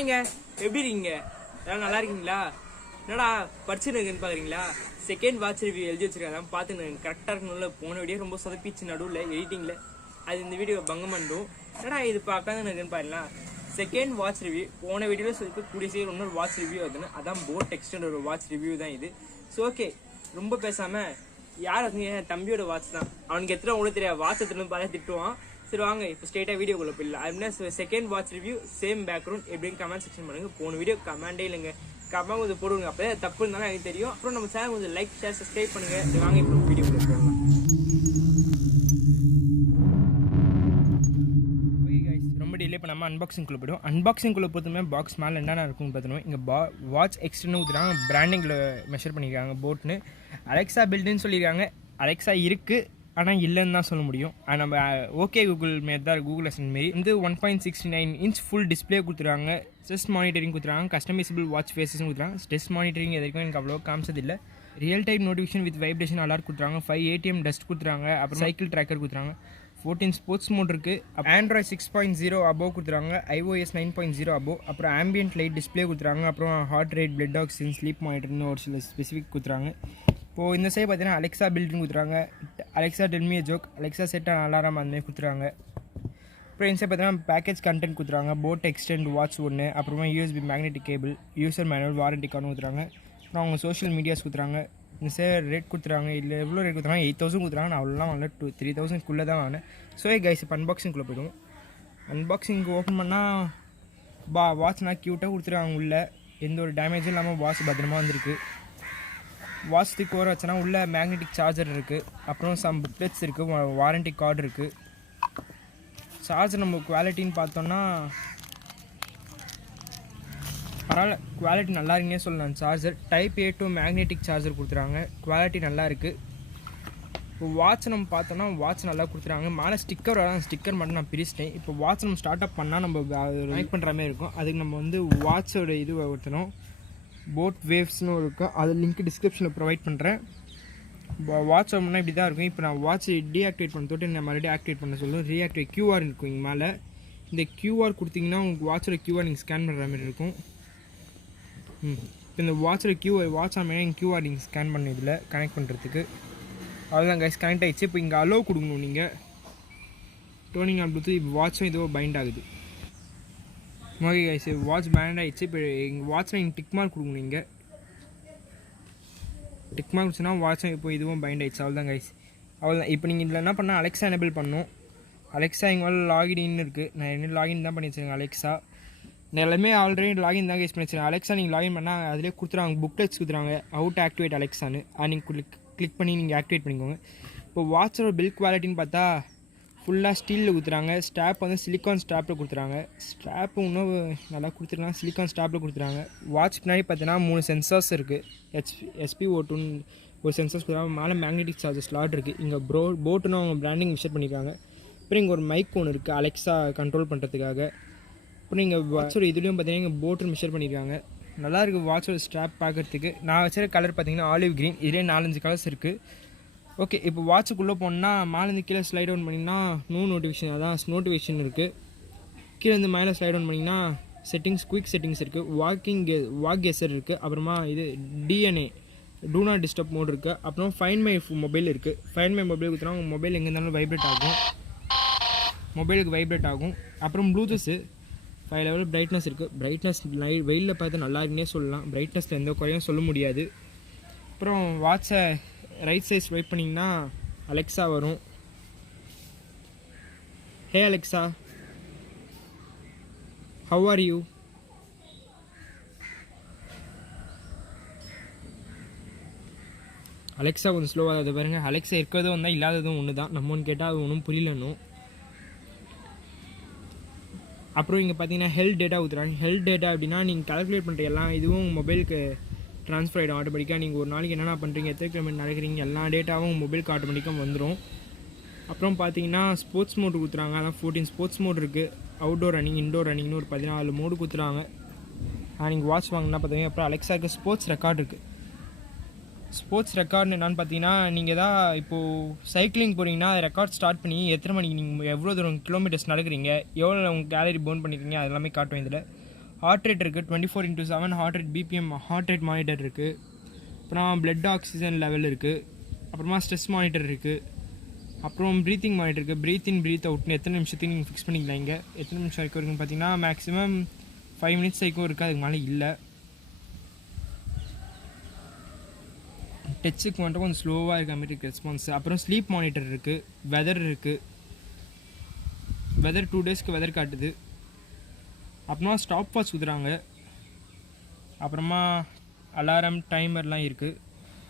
ஹாய்ங்க, எப்படி இருக்கீங்க? எல்லாம் நல்லா இருக்கீங்களா? என்னடா படிச்சுருக்குன்னு பாக்குறீங்களா? செகண்ட் வாட்ச் ரிவ்யூ எழுதி வச்சிருக்காங்க, பார்த்துன்னு கரெக்டாக இருக்கணும்ல. போன வீடியோ ரொம்ப சொதப்பிச்சு நடுவில் எடிட்டிங்கில், அது இந்த வீடியோ பங்கம் பண்ணும். என்னடா இது பார்க்காத இருக்குன்னு பாருங்களா. செகண்ட் வாட்ச் ரிவ்யூ போன வீடியோவில் சொல்லிட்டு கூடிய சீக்கிரம் இன்னொரு வாட்ச் ரிவ்யூ அதுன்னு, அதான் போட் எக்ஸ்டெண்ட் ஒரு வாட்ச் ரிவ்யூ தான் இது. ஸோ ஓகே, ரொம்ப பேசாமல் யார் அது என் தம்பியோட வாட்ச் தான், அவனுக்கு எத்தனை ஒன்று தெரியாது, வாட்ச் எத்தனை பார்த்து திட்டுவான். சரி வாங்க இப்போ ஸ்ட்ரெயிட்டாக வீடியோக்குள்ள போயிடலாம். அப்படின்னா second watch review same background எப்படின்னு கமெண்ட் செக்ஷன் பண்ணுங்க. போன வீடியோ கமெண்டே இல்லைங்க, கமெண்ட் கொஞ்சம் போடுங்க, அப்போ தப்பு இருந்தாலும் எனக்கு தெரியும். அப்புறம் நம்ம சேனல் கொஞ்சம் லைக் ஷேர் சப்ஸ்கிரைப் பண்ணுங்க. வாங்க இப்போ வீடியோக்குள்ள போகலாம். ஓகே கைஸ், ரொம்ப டிலே இப்போ நம்ம அன்பாக்சிங்குள்ளே போய்டும். அன்பாக்சிங்குள்ளே பொறுத்தமே பாக்ஸ் மேலே என்னென்ன இருக்குன்னு பார்த்துருவோம். இங்கே வாட்ச் எக்ஸ்டெண்ட் ஊற்றுறாங்க, பிராண்டிங்கில் மெஷர் பண்ணியிருக்காங்க போட்னு. அலெக்ஸா பில்டுன்னு சொல்லியிருக்காங்க. அலெக்ஸா இருக்குது ஆனால் இல்லைன்னு தான் சொல்ல முடியும். நம்ம ஓகே கூகுள் மாரி தான், கூகுள் அசிஸ்டன்ட் மாரி வந்து 1.69 இன்ச் ஃபுல் டிஸ்பிளே கொடுத்துருக்காங்க. ஸ்ட்ரெஸ் மானிட்டரிங் கொடுத்துருக்காங்க, கஸ்டமைசபிள் வாட்ச் ஃபேஸஸ் கொடுத்துருக்காங்க. ஸ்ட்ரெஸ் மானிட்டரிங் எது வரைக்கும் எனக்கு அவ்வளோ காமிச்சதில்லை. Real time notification with vibration alert கொடுத்துருக்காங்க. 5 ATM டஸ்ட் கொடுத்துருக்காங்க. அப்புறம் சைக்கிள் ட்ராக்கர் கொடுத்துருக்காங்க. 14 ஸ்போர்ட்ஸ் மோட் இருக்குது. ஆண்ட்ராய்ட் 6.0 அபோவ் கொடுத்துருக்காங்க. iOS 9.0 above. அப்புறம் ஆம்பியன்ட் லைட் டிஸ்பிளே கொடுத்துருக்காங்க. அப்புறம் heart rate, blood oxygen, sleep மானிட்டர்னு ஒரு சில ஸ்பெசிஃபிக் கொடுத்துருக்காங்க. இப்போது இந்த சைடு பார்த்தீங்கன்னா அலெக்ஸா பில்டுன்னு கொடுத்துருக்காங்க. Alexa tell me a joke, Alexa set and alarm அந்தமாதிரி கொடுத்துருக்காங்க. அப்புறம் இந்த சைடு பார்த்தீங்கன்னா பேக்கேஜ் கண்டென்ட் கொடுத்துருக்காங்க. போட் எக்ஸ்டெண்ட் வாட்ச் ஒன்று, அப்புறமா USB magnetic cable, user manual, warranty card கொடுத்துருக்காங்க. அப்புறம் அவங்க சோஷியல் மீடியாஸ் கொடுத்துருக்காங்க. இந்த சைடு ரேட் கொடுத்துருக்காங்க. இல்லை எவ்வளோ ரேட் கொடுத்துருக்காங்க, 8000 கொடுத்துருக்காங்க. நான் அவ்வளோலாம் வாங்கல, 3000 தான் வாங்கினேன். ஸோ கைஸ் இப்போ அன்பாக்சிங்குள்ளே போய்டும். அன்பாக்சிங் ஓப்பன் பண்ணால் வாட்ச் நான் க்யூட்டாக கொடுத்துருக்காங்க. உள்ளே எந்த ஒரு டேமேஜும் இல்லாமல் வாட்ச் பத்திரமா வந்திருக்கு. வாட்ச் தூக்கி ஓர வச்சோன்னா உள்ளே மேக்னெட்டிக் சார்ஜர் இருக்குது. அப்புறம் சம் புக்லெட்ஸ் இருக்குது, வாரண்டி கார்டு இருக்குது. சார்ஜர் நம்ம குவாலிட்டின்னு பார்த்தோன்னா பரவாயில்ல, குவாலிட்டி நல்லா இருக்குன்னே சொல்லலாம். Charger Type A to magnetic charger கொடுத்துறாங்க, குவாலிட்டி நல்லா இருக்குது. இப்போ வாட்ச் நம்ம பார்த்தோன்னா வாட்ச் நல்லா கொடுத்துறாங்க. மேலே ஸ்டிக்கர் வர, ஸ்டிக்கர் மட்டும் நான் பிரிச்சிட்டேன். இப்போ வாட்ச் நம்ம ஸ்டார்ட் அப் பண்ணால் நம்ம கனெக்ட் பண்ணுற மாதிரி இருக்கும். அதுக்கு நம்ம வந்து வாட்சோட இது ஒருத்தணும், போட் வேவ்ஸ்னு இருக்கும். அது லிங்க் டிஸ்கிரிப்ஷனில் ப்ரொவைட் பண்ணுறேன். வாட்ச் அப்படின்னா இப்படி தான் இருக்கும். இப்போ நான் வாட்ச் டீஆக்டிவேட் பண்ண தொட்டு நான் மறுபடியும் ஆக்டிவேட் பண்ண சொல்லுவோம். ரீஆக்டிவேட் QR இருக்கும் இங்கே மேலே. இந்த QR கொடுத்தீங்கன்னா உங்களுக்கு வாட்சோட QR நீங்கள் ஸ்கேன் பண்ணுற மாதிரி இருக்கும். இப்போ இந்த வாட்சோட வாட்ச் ஆமாம் இங்கே QR நீங்கள் ஸ்கேன் பண்ண இதில் கனெக்ட் பண்ணுறதுக்கு. அவ்வளோதான் கைஸ், கனெக்ட் ஆகிடுச்சு. இப்போ இங்கே அலோவ் கொடுக்கணும் நீங்கள். Toning on Bluetooth. இப்போ வாட்சும் இதோ பைண்ட் ஆகுது. ஓகே கைஸ், வாட்ச் பேண்ட் ஆகிடுச்சு. இப்போ எங்கள் வாட்சில் நீங்கள் டிக் மார்க் கொடுக்கணும். நீங்கள் டிக் மார்க் வச்சுன்னா வாட்சும் இப்போ இதுவும் பைண்ட் ஆகிடுச்சு. அவ்வளோதான் கைஸ், அவ்வளோதான். இப்போ நீங்கள் இதில் என்ன பண்ணால் அலெக்ஸா எனேபிள் பண்ணணும். அலெக்ஸா எங்கள் லாகின் இருக்குது. நான் என்ன லாகின் தான் பண்ணி வச்சுருக்கேன். அலெக்ஸா நான் எல்லாமே ஆல்ரெடி லாகின் தான் யூஸ் பண்ணி வச்சுருக்கேன். அலெக்ஸா நீங்கள் லாகின் பண்ணால் அதிலே கொடுத்துறாங்க, புக்லெட்ஸ் கொடுத்துறாங்க, அவுட் ஆக்டிவேட் அலெக்ஸான்னு. நீங்கள் கிளிக் பண்ணி நீங்கள் ஆக்டிவேட் பண்ணிக்கோங்க. இப்போ வாட்சோட பில்ட் குவாலிட்டின்னு பார்த்தா ஃபுல்லாக ஸ்டீலில் கொடுத்துறாங்க. ஸ்டாப் வந்து சிலிக்கான் ஸ்டாப்பில் கொடுத்துறாங்க. ஸ்டாப்பு இன்னும் நல்லா கொடுத்துருக்காங்க, சிலிக்கான் ஸ்டாப்பில் கொடுத்துறாங்க. வாட்ச் பின்னாடி பார்த்தீங்கன்னா 3 சென்சார்ஸ் இருக்குது. SPO2 ஒரு சென்சார்ஸ் கொடுத்துறாங்க. மேலே மேக்னெட்டிக் சார்ஜர் ஸ்லாட் இருக்குது. இங்கே போட்டுன்னு அவங்க பிராண்டிங் மிஷர் பண்ணியிருக்காங்க. அப்புறம் இங்கே ஒரு மைக் ஒன்று இருக்குது அலெக்ஸா கண்ட்ரோல் பண்ணுறதுக்காக. அப்புறம் இங்கே வாட்சோட இதுலேயும் பார்த்தீங்கன்னா இங்கே போட்டு மிஷர் பண்ணியிருக்காங்க. நல்லாயிருக்கு வாட்சோட ஸ்ட்ராப் பார்க்குறதுக்கு. நான் வச்சுருக்க கலர் பார்த்தீங்கன்னா ஆலிவ் க்ரீன். இதிலே 4-5 கலர்ஸ் இருக்குது. ஓகே, இப்போ வாட்சுக்குள்ளே போனால் மேலேருந்து கீழே ஸ்லைட் டவுன் பண்ணிங்கன்னா நோட்டிஃபிகேஷன், அதான் நோட்டிஃபிகேஷன் இருக்குது. கீழேருந்து மேலே ஸ்லைட் டவுன் பண்ணிங்கன்னா செட்டிங்ஸ், குயிக் செட்டிங்ஸ் இருக்குது. வாக் கெசர் இருக்குது. அப்புறமா இது DNA do not disturb mode இருக்குது. அப்புறம் ஃபைண்ட் மை மொபைல் இருக்குது. ஃபைண்ட் மை மொபைல் கொடுத்துனா உங்கள் மொபைல் எங்கே இருந்தாலும் வைப்ரேட் ஆகும், மொபைலுக்கு வைப்ரேட் ஆகும். அப்புறம் ப்ளூடூத்து 5 லெவல் பிரைட்னஸ் இருக்குது. பிரைட்னஸ் வெயிலில் பார்த்து நல்லா இருக்குன்னே சொல்லலாம். பிரைட்னஸில் எந்த குறையும் சொல்ல முடியாது. அப்புறம் வாட்சை ரைட் சைட் ஸ்வைப் பண்ணிங்கன்னா அலெக்ஸா வரும். Hey Alexa, how are you? Alexa கொஞ்சம் ஸ்லோவாக அதை பாருங்கள். அலெக்ஸா இருக்கிறதும் வந்தால் இல்லாததும் ஒன்று தான். நம்ம ஒன்று கேட்டால் அது ஒன்றும் புரியலன்னும். அப்புறம் இங்கே பார்த்தீங்கன்னா ஹெல்த் டேட்டா ஊற்றுறாங்க. ஹெல்த் டேட்டா அப்படின்னா நீங்கள் கால்குலேட் பண்ணுற எல்லாம் இதுவும் மொபைலுக்கு ட்ரான்ஸ்ஃபர் ஆகிடும் ஆட்டோமேட்டிக்காக. நீங்கள் ஒரு நாளைக்கு என்னென்ன பண்ணுறீங்க, எத்தனை கிலோமீட்டர் நடக்கிறீங்க, எல்லா டேட்டாவும் மொபைலுக்கு ஆட்டோமேட்டிக்காக வந்துடும். அப்புறம் பார்த்தீங்கன்னா ஸ்போர்ட்ஸ் மோடு கொடுத்துறாங்க. அதான் 14 ஸ்போர்ட்ஸ் மோடு இருக்குது. அவுட்டோர் ரன்னிங், இன்டோர் ரன்னிங்னு ஒரு 14 மோடு கொடுத்துறாங்க. நீங்கள் வாட்ச் வாங்கினா பார்த்தீங்கன்னா அப்புறம் அலெக்ஸாவுக்கு ஸ்போர்ட்ஸ் ரெக்கார்டு இருக்குது. ஸ்போர்ட்ஸ் ரெக்கார்டுன்னு என்னென்னு பார்த்தீங்கன்னா நீங்கள் தான் இப்போது சைக்கிளிங் போகிறீங்கன்னா ரெக்கார்ட் ஸ்டார்ட் பண்ணி எத்தனை மணிக்கு நீங்கள் எவ்வளோ தூரம் கிலோமீட்டர்ஸ் நடக்கிறீங்க, எவ்வளோ உங்கள் கேலரி பர்ன் பண்ணிக்கிறீங்க, அது எல்லாமே காட்டும் இதில். ஹார்ட் ரேட் இருக்குது, 24/7 heart rate BPM heart rate monitor இருக்குது. அப்புறம் பிளட் ஆக்சிஜன் லெவல் இருக்குது. அப்புறமா ஸ்ட்ரெஸ் மானிட்டர் இருக்குது. அப்புறம் ப்ரீத்திங் மானிட்டர் இருக்குது. ப்ரீத் இன் ப்ரீத் அவுட்னு எத்தனை நிமிஷத்துக்கு நீங்கள் ஃபிக்ஸ் பண்ணிக்கலாம். இங்கே எத்தனை நிமிஷம் வரைக்கும் இருக்குன்னு பார்த்தீங்கன்னா மேக்ஸிமம் 5 மினிட்ஸ் வரைக்கும் இருக்குது, அதுக்கு மேலே இல்லை. டச்சுக்கு மட்டும் கொஞ்சம் ஸ்லோவாக இருக்க மாதிரி இருக்குது ரெஸ்பான்ஸ். அப்புறம் ஸ்லீப் மானிட்டர் இருக்குது. வெதர் இருக்குது. வெதர் 2 டேஸ்க்கு வெதர் காட்டுது. அப்புறமா ஸ்டாப் வாட்ச் கொடுக்குறாங்க. அப்புறமா அலாரம் டைமர்லாம் இருக்குது.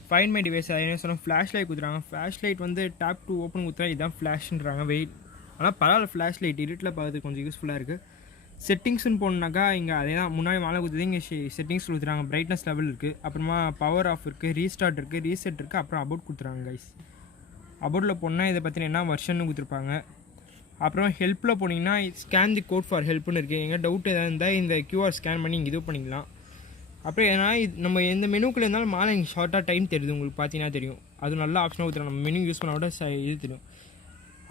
ஃபைண்ட் மை டிவைஸ் என்ன சொன்னால் ஃப்ளாஷ் லைட் கொடுக்குறாங்க. ஃப்ளாஷ் லைட் வந்து டேப் டு ஓப்பன் கொடுத்தா இதுதான் ஃப்ளாஷ்ன்றாங்க. வெயிட் ஆனால் பரவாயில்ல, ஃப்ளாஷ் லைட் இருட்டில் பார்க்குறது கொஞ்சம் யூஸ்ஃபுல்லாக இருக்குது. செட்டிங்ஸ்னு போனாக்கா இங்கே அதே தான் முன்னாடி மேலே கொடுத்தது. இங்கே செட்டிங்ஸ் கொடுத்துறாங்க. பிரைட்னஸ் லெவல் இருக்குது. அப்புறமா பவர் ஆஃப் இருக்குது, ரீஸ்டார்ட் இருக்குது, ரீசெட் இருக்குது. அப்புறம் அபவுட் கொடுத்துறாங்க கைஸ். அபவுட்டில் போனால் இதை பற்றின என்ன வெர்ஷன் கொடுத்துருப்பாங்க. அப்புறம் ஹெல்ப்பில் போனீங்கன்னா ஸ்கேன் தி கோட் ஃபார் ஹெல்ப்னு இருக்குது. எங்கள் டவுட் எதாவது இருந்தால் இந்த கியூஆர் ஸ்கேன் பண்ணி இங்கே இது பண்ணிக்கலாம். அப்புறம் ஏன்னா நம்ம எந்த மெனுக்குள்ளே இருந்தாலும் மேலே இங்கே ஷார்ட்டாக டைம் தெரியுது, உங்களுக்கு பார்த்தீங்கன்னா தெரியும். அது நல்ல ஆப்ஷனாக கொடுத்துருவோம். நம்ம மெனு யூஸ் பண்ண விட இது தெரியும்.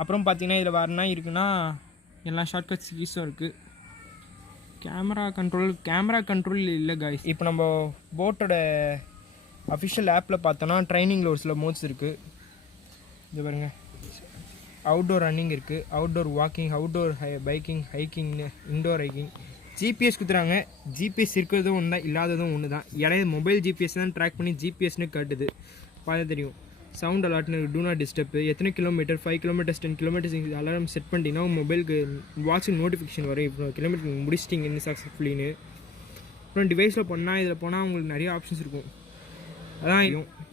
அப்புறம் பார்த்தீங்கன்னா இதில் வேறுனா இருக்குன்னா எல்லா ஷார்ட்கட்ஸ் கீஸும் இருக்குது. கேமரா கண்ட்ரோல் இல்லை காய்ஸ். இப்போ நம்ம போட்டோட அஃபிஷியல் ஆப்பில் பார்த்தோன்னா ட்ரைனிங்கில் ஒரு சில மோட்ஸ் இருக்குது. இது பாருங்கள், அவுட்டோர் ரன்னிங் இருக்குது, அவுட்டோர் வாக்கிங், அவுட்டோர் பைக்கிங், ஹைக்கிங்னு, இன்டோர் ஹைக்கிங். ஜிபிஎஸ் கொடுத்துறாங்க. ஜிபிஎஸ் இருக்கிறதும் ஒன்று தான், இல்லாததும் ஒன்று தான். இடையே மொபைல் ஜிபிஎஸ் தான் ட்ராக் பண்ணி ஜிபிஎஸ்னு காட்டுது, பார்த்தா தெரியும். சவுண்ட் அலாட்னு டூ நாட் டிஸ்டர்பு, எத்தனை kilometre 5 kilometres 10 kilometres alarm set பண்ணிட்டீங்கன்னா மொபைலுக்கு வாட்சுக்கு நோட்டிஃபிகேஷன் வரும். இப்போ கிலோமீட்டர் முடிச்சிட்டிங்கன்னு சக்ஸஸ்ஃபுல்லின்னு. அப்புறம் டிவைஸில் பண்ணால் இதில் போனால் உங்களுக்கு நிறைய ஆப்ஷன்ஸ் இருக்கும். அதான்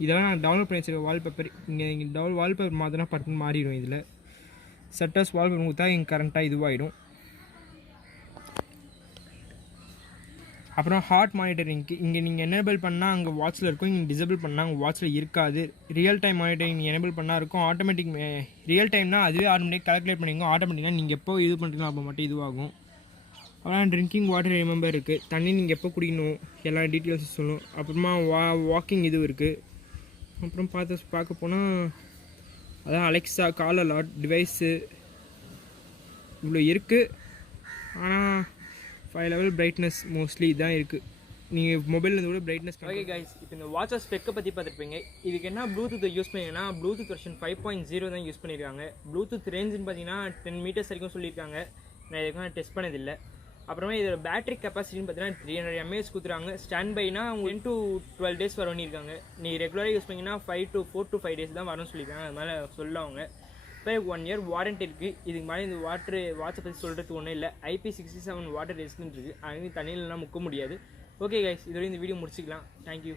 இதெல்லாம் நான் டவுன்லோட் பண்ணி வச்சுருக்கேன். வால்பேப்பர் இங்கே வால்பேப்பர் மாதிரினா பட்டுன்னு மாறிடும். இதில் செட்டர்ஸ் வால்பேப்பர் கொடுத்தா இங்கே கரண்ட்டாக இதுவாகிடும். அப்புறம் ஹார்ட் மானிட்டரிங்க்கு இங்கே நீங்கள் எனேபிள் பண்ணால் அங்கே வாட்சில் இருக்கும், இங்கே டிசேபிள் பண்ணால் அங்கே வாட்சில் இருக்காது. ரியல் டைம் மானிட்டரிங் நீங்கள் எனேபிள் பண்ணால் இருக்கும். ஆட்டோமேட்டிக் ரியல் டைம்னா அதுவே ஆட்டோமேட்டிக் கால்குலேட் பண்ணிங்க. ஆட்டோமேட்டிக்காக நீங்கள் எப்போ இது பண்ணுறீங்களோ அப்போ மட்டும் இதுவாகும். அப்புறம் ட்ரிங்கிங் வாட்டர் ரிமெம்பர் இருக்குது. தண்ணி நீங்கள் எப்போ குடிக்கணும் எல்லா டீட்டெயில்ஸும் சொல்லணும். அப்புறமா வாக்கிங் இது இருக்குது. அப்புறம் பார்க்க போனால் அதான் அலெக்ஸா, கால் அலாட், டிவைஸு இவ்வளோ இருக்குது. ஆனால் 5 லெவல் பிரைட்னஸ் மோஸ்ட்லி இதான் இருக்குது. நீங்கள் மொபைலில் கூட பிரைட்னஸ். ஓகே கைஸ், இப்போ இந்த வாட்சஸ் ஸ்பெக்கை பற்றி பார்த்துருப்பீங்க. இதுக்கு என்ன ப்ளூடூத் யூஸ் பண்ணிங்கன்னா ப்ளூடூத் வெர்ஷன் 5.0 தான் யூஸ் பண்ணியிருக்காங்க. ப்ளூடூத் ரேஞ்சுன்னு பார்த்தீங்கன்னா 10 மீட்டர்ஸ் வரைக்கும் சொல்லியிருக்காங்க. நான் இதுக்காக டெஸ்ட் பண்ணதில்லை. அப்புறமா இதோட பேட்டரி கெப்பாசிட்டின்னு பார்த்தீங்கன்னா 300 mAh கொடுத்துறாங்க. ஸ்டாண்ட் பைனா அவங்க 10 to 12 days வரும்னு இருக்காங்க. நீங்கள் ரெகுலராக யூஸ் பண்ணிங்கன்னா 4 to 5 days தான் வரும்னு சொல்லியிருக்காங்க. அது மேலே சொல்லுவாங்க. இப்போ 1 year வாரண்ட்டி இருக்குது. இதுக்கு மேலே இந்த வாட்சை பற்றி சொல்கிறதுக்கு ஒன்றும் இல்லை. IP67 வாட்டர் ரெசிஸ்டன்ட் இருக்குது. அது தண்ணியிலலாம் முக்க முடியாது. ஓகே கைஸ், இதோட இந்த வீடியோ முடிச்சிக்கலாம். தேங்க்யூ.